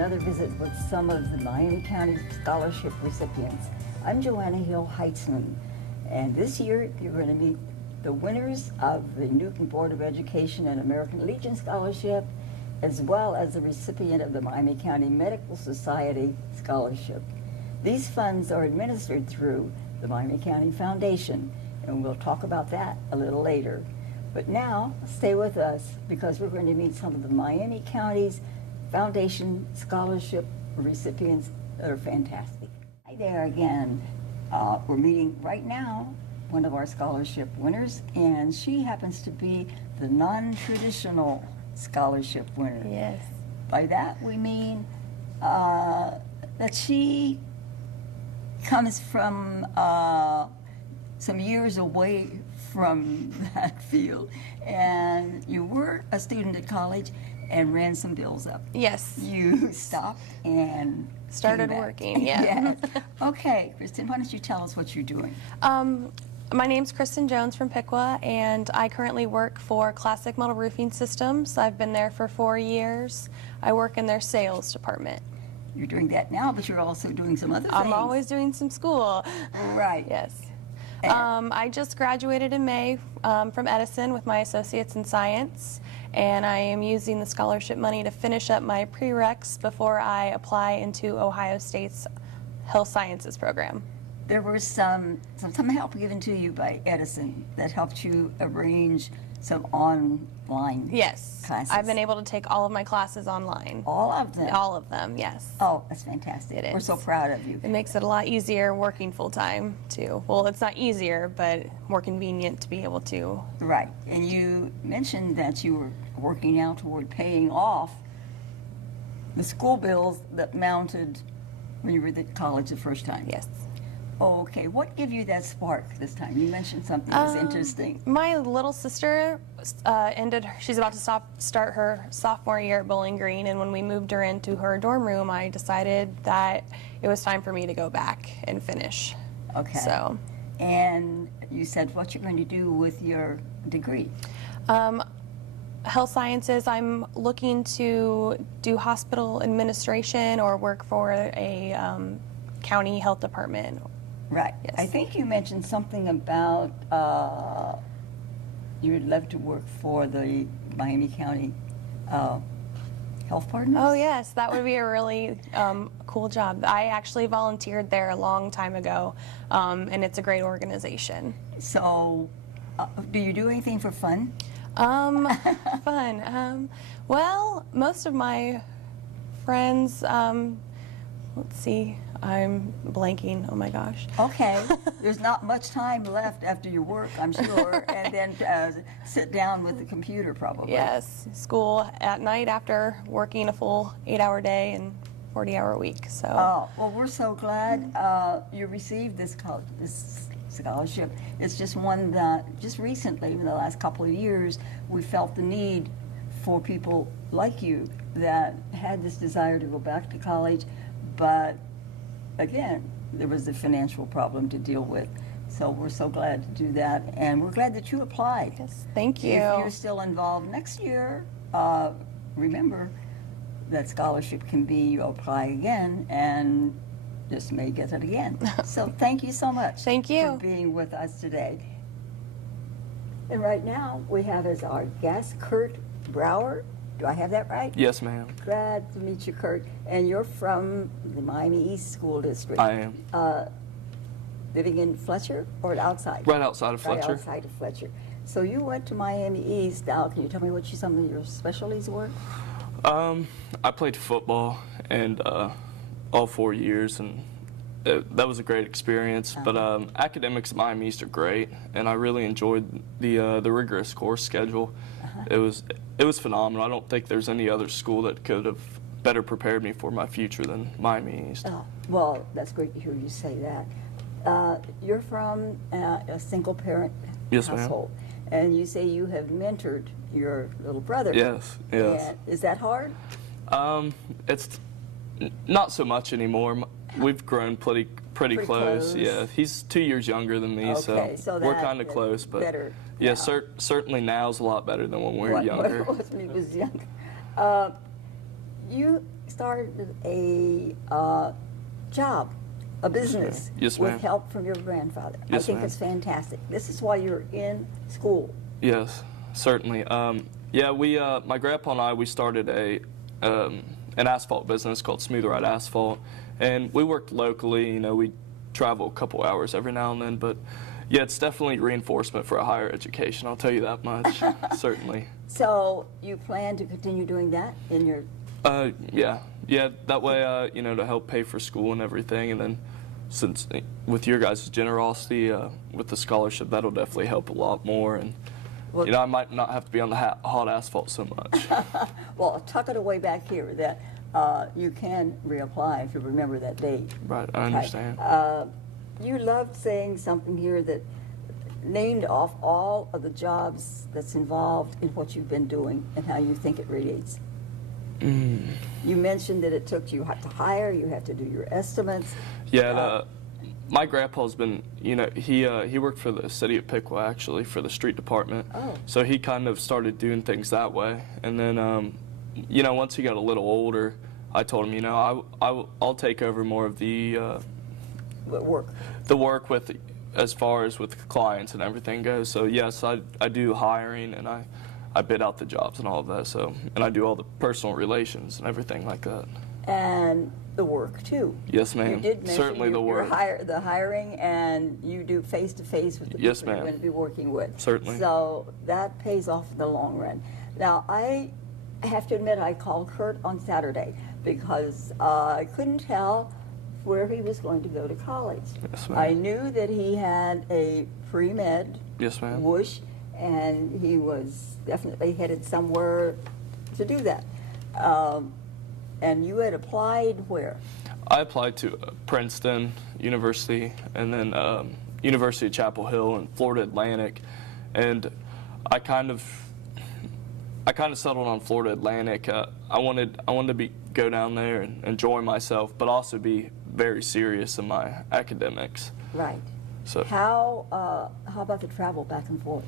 another visit with some of the Miami County Scholarship recipients. I'm Joannna Heitzman, and this year you're going to meet the winners of the Newton Board of Education and American Legion Scholarship, as well as the recipient of the Miami County Medical Society Scholarship. These funds are administered through the Miami County Foundation, and we'll talk about that a little later. But now, stay with us because we're going to meet some of the Miami County's Foundation Scholarship recipients that are fantastic. Hi there again. We're meeting right now one of our scholarship winners, and she happens to be the non-traditional scholarship winner. Yes. By that we mean that she comes from some years away from that field, and you were a student at college and ran some bills up. Yes. You stopped and started came back. working, yeah. Okay, Kristen, why don't you tell us what you're doing? My name's Kristen Jones from Piqua, and I currently work for Classic Metal Roofing Systems. I've been there for 4 years. I work in their sales department. You're doing that now, but you're also doing some other things. I'm always doing some school. Right. Yes. I just graduated in May from Edison with my associates in science, and I am using the scholarship money to finish up my prereqs before I apply into Ohio State's health sciences program. There was some help given to you by Edison that helped you arrange some online Yes. classes. I've been able to take all of my classes online. All of them? All of them, yes. Oh, that's fantastic. It We're is. so proud of you. It makes it a lot easier working full-time, too. Well, it's not easier, but more convenient to be able to. Right. And you mentioned that you were working now toward paying off the school bills that mounted when you were at college the first time. Yes. Oh, okay. What gave you that spark this time? You mentioned something that was interesting. My little sister she's about to start her sophomore year at Bowling Green, and when we moved her into her dorm room, I decided that it was time for me to go back and finish. Okay. So. And you said what you're going to do with your degree. Health sciences, I'm looking to do hospital administration or work for a county health department. Right. Yes. I think you mentioned something about you would love to work for the Miami County Health Partners? Oh, yes. That would be a really cool job. I actually volunteered there a long time ago, and it's a great organization. So, do you do anything for fun? Fun. Well, most of my friends, let's see, I'm blanking, oh my gosh. Okay, there's not much time left after your work, I'm sure, and then sit down with the computer probably. Yes, school at night after working a full 8-hour day and 40-hour week. So. Oh, well, we're so glad you received this scholarship. It's just one that just recently, in the last couple of years, we felt the need for people like you that had this desire to go back to college, but again, there was a financial problem to deal with. So we're so glad to do that, and we're glad that you applied. Yes, thank you. If you're still involved next year, remember that scholarship can be you apply again and just may get it again. So thank you so much. Thank you for being with us today. And right now we have as our guest Kurt Brower. Do I have that right? Yes, ma'am. Glad to meet you, Kurt. And you're from the Miami East School District. I am. Living in Fletcher or outside? Right outside of Fletcher. Right outside of Fletcher. So you went to Miami East. Now, can you tell me what some of your specialties were? I played football and all 4 years, and that was a great experience. But academics at Miami East are great, and I really enjoyed the rigorous course schedule. It was phenomenal. I don't think there's any other school that could have better prepared me for my future than Miami East. Oh, well, that's great to hear you say that. You're from a single-parent household, and you say you have mentored your little brother. Yes, yes. And is that hard? It's not so much anymore. We've grown pretty close. Yeah, he's 2 years younger than me, okay, so we're kind of close. But better yeah, now. Certainly now's a lot better than when we were younger. What it was when he was younger. You started a job, a business, Yes, ma'am. with help from your grandfather. Yes, I think ma'am. it's fantastic. This is why you're in school. Yes, certainly. Yeah, my grandpa and I, we started an asphalt business called Smooth Ride Asphalt, and we worked locally. You know, we travel a couple hours every now and then, but yeah, it's definitely reinforcement for a higher education. I'll tell you that much. Certainly. So you plan to continue doing that in your... Yeah. That way, you know, to help pay for school and everything, and then since with your guys' generosity with the scholarship, that'll definitely help a lot more. And Well, you know, I might not have to be on the hot asphalt so much. Well, tuck it away back here that you can reapply if you remember that date. Right, I understand. You loved saying something here that named off all of the jobs that's involved in what you've been doing and how you think it radiates. You mentioned that it took you to hire, you have to do your estimates. Yeah, my grandpa's been, you know, he worked for the city of Piqua, actually, for the street department. Oh. So he kind of started doing things that way. And then, you know, once he got a little older, I told him, you know, I'll take over more of the Work. work with, as far as with clients and everything goes. So yes, I do hiring, and I bid out the jobs and all of that. So, and I do all the personal relations and everything like that. And the work, too. Yes, ma'am. You did mention Certainly the work. the hiring, and you do face-to-face with the people Yes, you're ma'am. going to be working with. Certainly. So that pays off in the long run. Now, I have to admit I called Kurt on Saturday because I couldn't tell where he was going to go to college. Yes, ma'am. I knew that he had a pre-med, Yes, ma'am. whoosh, and he was definitely headed somewhere to do that. And you had applied where? I applied to Princeton University and then University of Chapel Hill and Florida Atlantic, and I kind of settled on Florida Atlantic. I wanted to go down there and enjoy myself, but also be very serious in my academics. Right. So How about the travel back and forth?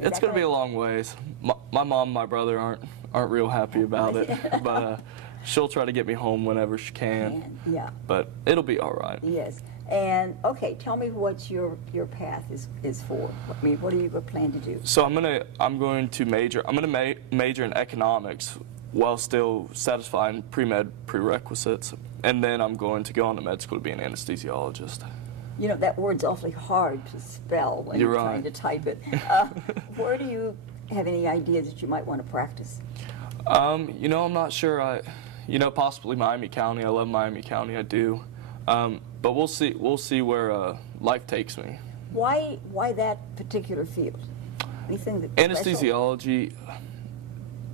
it's going to be a long ways. My mom and my brother aren't real happy about it, but she'll try to get me home whenever she can. Yeah. But it'll be all right. Yes. And okay, tell me what your path is for. I mean, what do you plan to do? So I'm going to major in economics while still satisfying pre-med prerequisites, and then I'm going to go on to med school to be an anesthesiologist. You know, that word's awfully hard to spell when You're you're trying right. to type it. Where do you have any ideas that you might want to practice? You know, I'm not sure. Possibly Miami County. I love Miami County. I do. But we'll see. We'll see where life takes me. Why that particular field? Anything that Anesthesiology.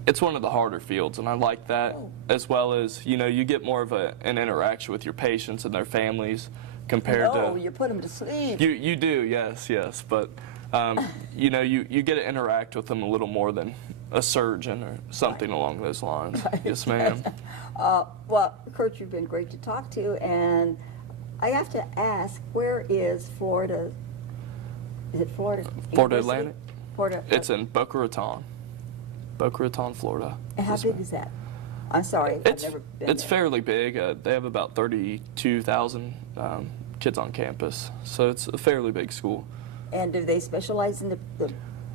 It's one of the harder fields, and I like that, Oh. as well as, you know, you get more of an interaction with your patients and their families compared No, to. you put them to sleep. You do, yes, but you know, you get to interact with them a little more than a surgeon or something along those lines. Right. Yes, ma'am. Well, Kurt, you've been great to talk to, and I have to ask, where is Florida? Is it Florida? Florida University? Atlantic. Florida. It's in Boca Raton, Florida. How Yes, big ma'am. is that? I'm sorry, It's I've never been it's there. fairly big. They have about 32,000 kids on campus, so it's a fairly big school. And do they specialize in the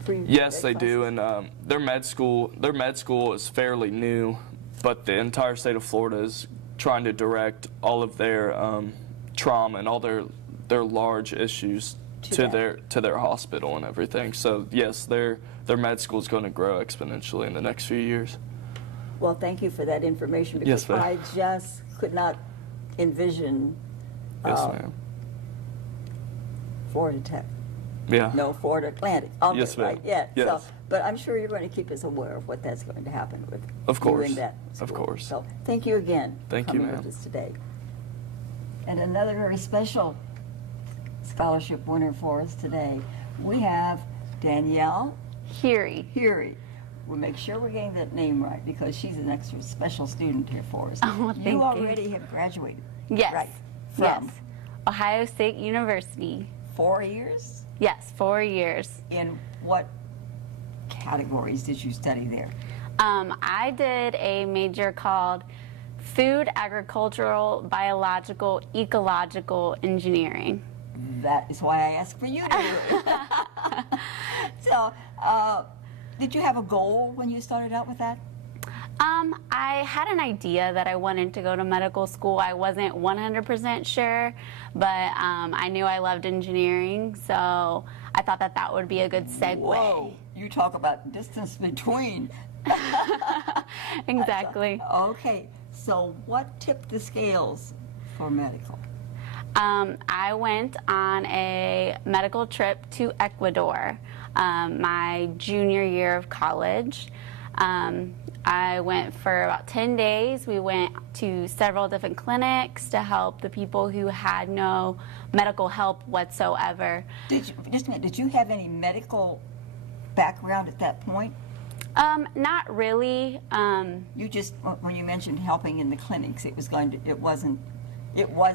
pre? Yes, they do, and their med school is fairly new, but the entire state of Florida is trying to direct all of their trauma and all their large issues to their hospital and everything. So yes, their med school is going to grow exponentially in the next few years. Well, thank you for that information, because Yes, ma'am. I just could not envision Yes, ma'am. Florida Tech. Yeah. No, Florida Atlantic. Okay, Yes, ma'am. right, yeah. Yes. So, but I'm sure you're going to keep us aware of what that's going to happen with Of course. you in that Of school. course. So thank you again Thank for you, coming ma'am. with us today. And another very special scholarship winner for us today, we have Danielle Heary. Heary. We'll make sure we're getting that name right, because she's an extra special student here for us. Oh, thank you you. already have graduated. Yes. Right. Yes. From Ohio State University. 4 years? Yes, 4 years. In what categories did you study there? I did a major called Food, agricultural, biological, ecological engineering. That is why I asked for you to do it. So, did you have a goal when you started out with that? I had an idea that I wanted to go to medical school. I wasn't 100% sure, but I knew I loved engineering, so I thought that that would be a good segue. Whoa, you talk about distance between. Exactly. Okay, so what tipped the scales for medical? I went on a medical trip to Ecuador my junior year of college. I went for about 10 days. We went to several different clinics to help the people who had no medical help whatsoever. Just a minute, did you have any medical background at that point? Not really. You just, when you mentioned helping in the clinics, it was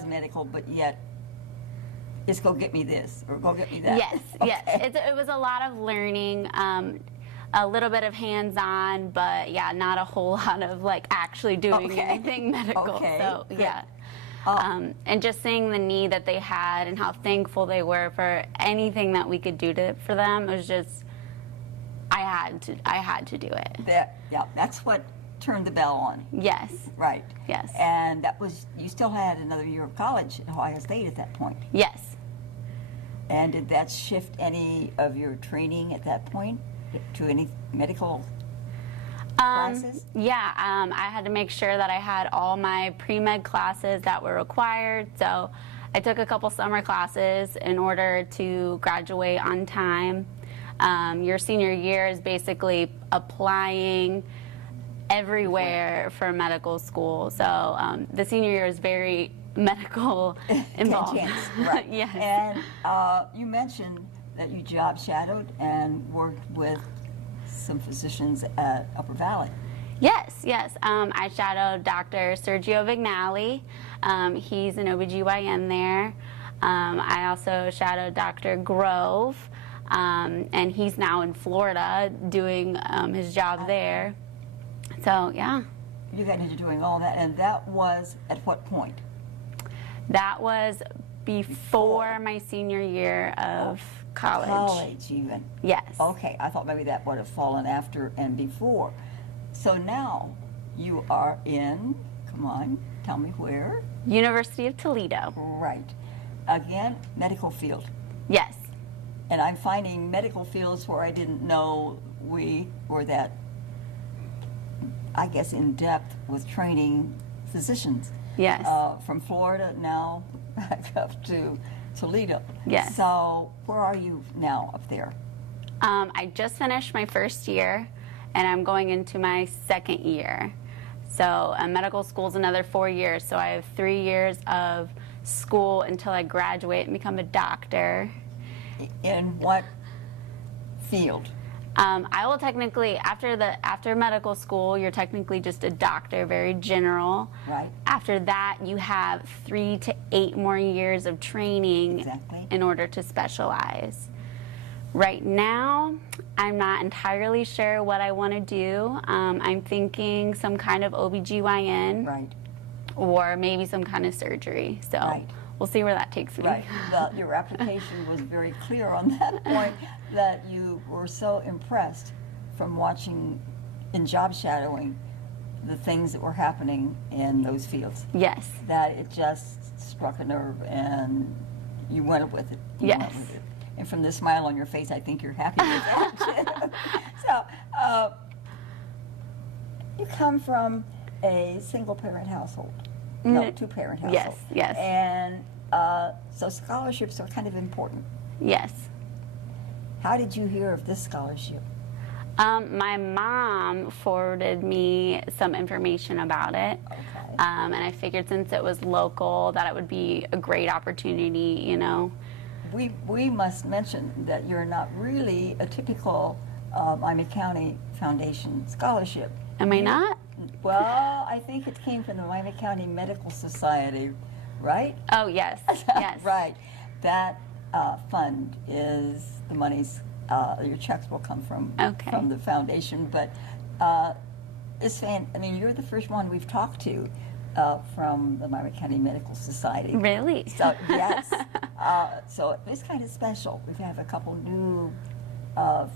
medical, but yet it's go get me this or go get me that. Yes, yes. It was a lot of learning, a little bit of hands-on, but yeah, not a whole lot of like actually doing anything medical. Okay. So Good. yeah. And just seeing the need that they had and how thankful they were for anything that we could do for them, it was just, I had to do it. That's what turned the bell on. Yes. Right. Yes. And that was, you still had another year of college at Ohio State at that point. Yes. And did that shift any of your training at that point to any medical classes? Yeah, I had to make sure that I had all my pre-med classes that were required. So I took a couple summer classes in order to graduate on time. Your senior year is basically applying everywhere for medical school. So the senior year is very medical involved. Right. Yes. And you mentioned that you job shadowed and worked with some physicians at Upper Valley. Yes, yes. I shadowed Dr. Sergio Vignali. He's an OBGYN there. I also shadowed Dr. Grove, and he's now in Florida doing his job there. So, yeah. You got into doing all that, and that was at what point? That was before my senior year of college. College, even. Yes. Okay, I thought maybe that would have fallen after and before. So now you are in, come on, tell me where? University of Toledo. Right. Again, medical field. Yes. And I'm finding medical fields where I didn't know we were that, I guess, in depth with training physicians. Yes. From Florida now back up to Toledo. Yes. So where are you now up there? I just finished my first year, and I'm going into my second year. So medical school is another 4 years. So I have 3 years of school until I graduate and become a doctor. In what field? I will technically, after medical school, you're technically just a doctor, very general. Right. After that, you have 3 to 8 more years of training Exactly. in order to specialize. Right now, I'm not entirely sure what I want to do. I'm thinking some kind of OBGYN Right. or maybe some kind of surgery. So Right. we'll see where that takes me. Right. Your application was very clear on that point, that you were so impressed from watching in job shadowing the things that were happening in those fields, Yes. that it just struck a nerve and you went with it. You Yes. went with it. And from the smile on your face, I think you're happy with that. So, you come from a single-parent household. No, two-parent household. Yes, yes. And so scholarships are kind of important. Yes. How did you hear of this scholarship? My mom forwarded me some information about it. Okay. And I figured since it was local that it would be a great opportunity, you know. We must mention that you're not really a typical Miami County Foundation scholarship. Am I not? Well, I think it came from the Miami County Medical Society, right? Oh, yes. Yes. Right. That fund is the monies, your checks will come from Okay. the foundation. But I mean, you're the first one we've talked to from the Miami County Medical Society. Really? So, yes. So it's kind of special. We have a couple new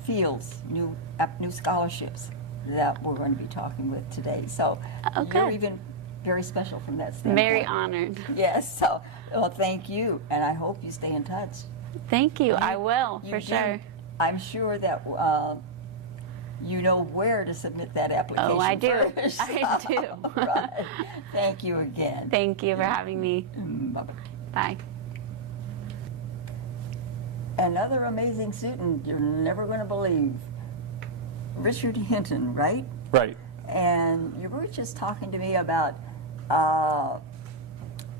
fields, new scholarships that we're going to be talking with today. So you're even very special from that standpoint. Very honored. Yes. So, well, thank you, and I hope you stay in touch. Thank you. I will, You for do. sure. I'm sure that you know where to submit that application. Oh, I do. First. I do. Right. Thank you again. Thank you for having me. Bye-bye. Bye. Another amazing student you're never going to believe. Richard Hinten, right? Right. And you were just talking to me about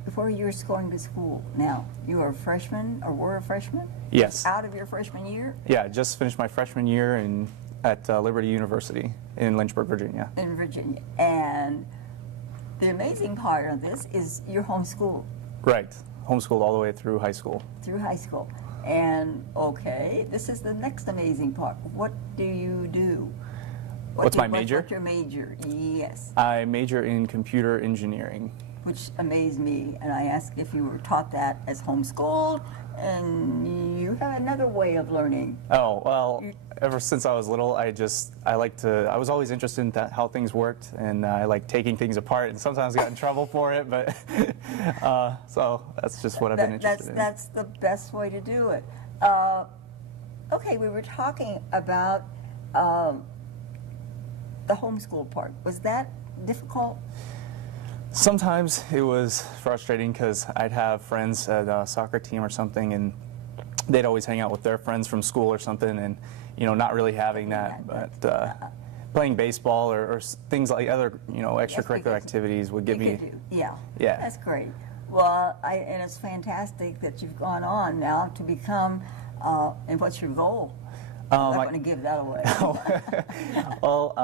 before you were going to school. Now, you were a freshman, or were a freshman? Yes. Out of your freshman year? Yeah, I just finished my freshman year at Liberty University in Lynchburg, Virginia. In Virginia. And the amazing part of this is you're homeschooled Right. Homeschooled all the way through high school. through high school. And, okay, this is the next amazing part. What do you do? What's my major? What's your major? Yes. I major in computer engineering. Which amazed me, and I asked if you were taught that as homeschooled, and you have another way of learning. Oh, well, ever since I was little, I was always interested in how things worked, and I like taking things apart, and sometimes got in trouble for it, but so that's just what I've been interested in. That's the best way to do it. Okay, we were talking about the homeschool part. Was that difficult? Sometimes it was frustrating because I'd have friends at a soccer team or something, and they'd always hang out with their friends from school or something, and not really having that. But playing baseball or things like other extracurricular activities would give me. Yeah. Yeah. That's great. Well, and it's fantastic that you've gone on now to become. And what's your goal? I'm not going to give that away. Well,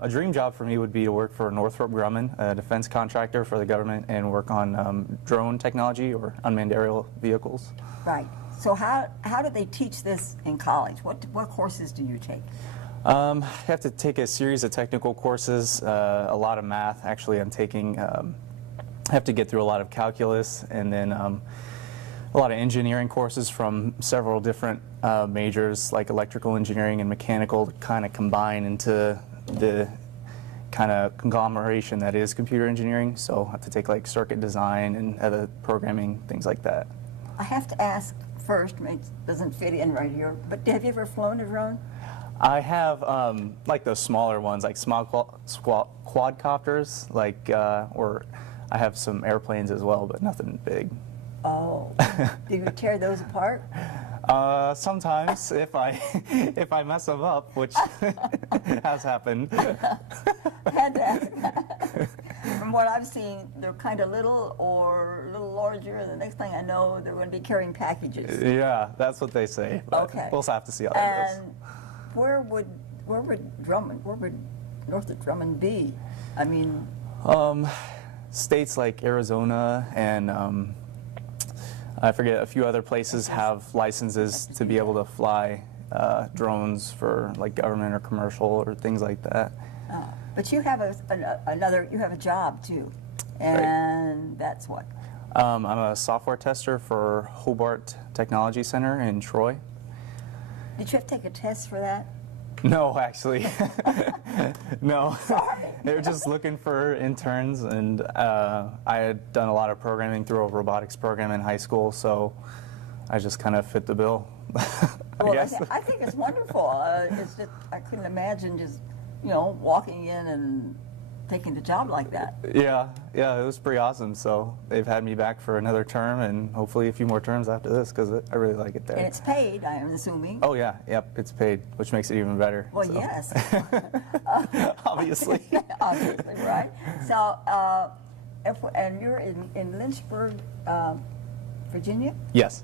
a dream job for me would be to work for Northrop Grumman, a defense contractor for the government, and work on drone technology or unmanned aerial vehicles. Right. So how do they teach this in college? What courses do you take? I have to take a series of technical courses, a lot of math. Actually, I'm taking. I have to get through a lot of calculus, and then a lot of engineering courses from several different majors like electrical engineering and mechanical to kind of combine into the kind of conglomeration that is computer engineering. So I have to take like circuit design and other programming, things like that. I have to ask first, it doesn't fit in right here, but have you ever flown a drone? I have like those smaller ones, like small quadcopters, like, or I have some airplanes as well, but nothing big. Oh, do you tear those apart? Sometimes, if I mess them up, which has happened. Had to ask that. From what I've seen, they're kind of little or a little larger, and the next thing I know, they're going to be carrying packages. Yeah, that's what they say. But Okay. We'll have to see how that goes. And where would Northrop Grumman be? I mean, States like Arizona and I forget, a few other places have licenses to be able to fly drones for like government or commercial or things like that. but you have you have a job too, and that's what? I'm a software tester for Hobart Technology Center in Troy. Did you have to take a test for that? No, actually. No. Sorry. They were just looking for interns, and I had done a lot of programming through a robotics program in high school, so I just kind of fit the bill, I guess. I think it's wonderful. It's just, I couldn't imagine just, walking in and taking the job like that. Yeah, it was pretty awesome. So they've had me back for another term and hopefully a few more terms after this because I really like it there. And it's paid, I am assuming. Oh yeah, yep, it's paid, which makes it even better. Well, so. yes. Obviously. Obviously, right? So, and you're in Lynchburg, Virginia? Yes.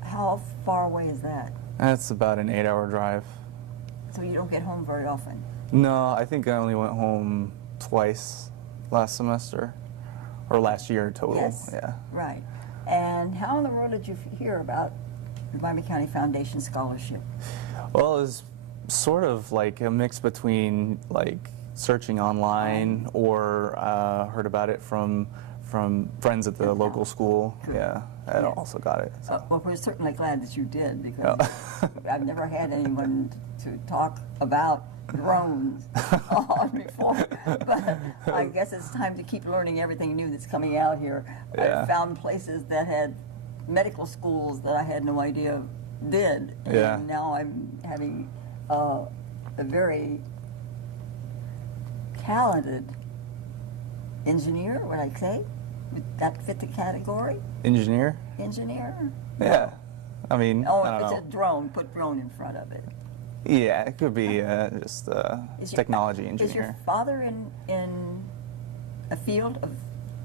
How far away is that? That's about an 8-hour drive. So you don't get home very often? No, I think I only went home twice last semester, or last year total. Yes. Yeah. Right. And how in the world did you hear about the Miami County Foundation Scholarship? Well, it was sort of like a mix between like searching online or heard about it from friends at the local school. Good. Yeah, that Yes. also got it. So. Well, we're certainly glad that you did, because Oh. I've never had anyone to talk about drones before. But I guess it's time to keep learning everything new that's coming out here. Yeah. I found places that had medical schools that I had no idea did. Yeah. And now I'm having a very talented engineer, would I say? Would that fit the category? Engineer? Engineer? Yeah. I mean, Oh, I don't it's know. a drone. Put drone in front of it. Yeah, it could be just Is your- technology Is your engineer. father in a field of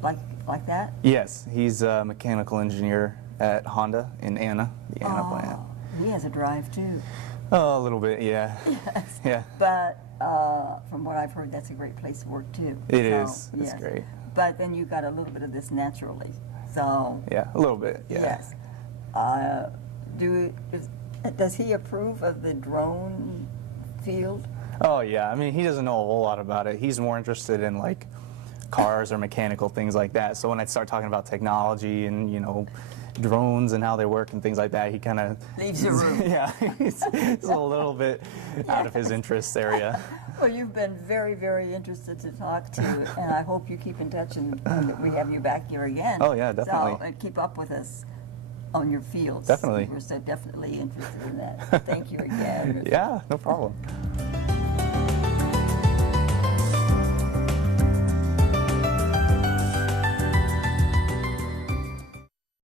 like that? Yes, he's a mechanical engineer at Honda in Anna, the Anna plant. He has a drive too. Oh, a little bit, yeah. Yes. Yeah, But from what I've heard, that's a great place to work too. it So, is. It's yes. great. But then you got a little bit of this naturally. So Yeah, a little bit, yeah. yes. Does he approve of the drone field? Oh, yeah. I mean, he doesn't know a whole lot about it. He's more interested in, like, cars or mechanical things like that. So when I start talking about technology and, you know, drones and how they work and things like that, he kind of Leaves the room. Yeah, he's a little bit out of his interest area. Well, you've been very, very interested to talk to, and I hope you keep in touch and that we have you back here again. Oh, yeah, definitely. So, and keep up with us on your fields. Definitely. We're so definitely interested in that. Thank you again. Yeah, no problem.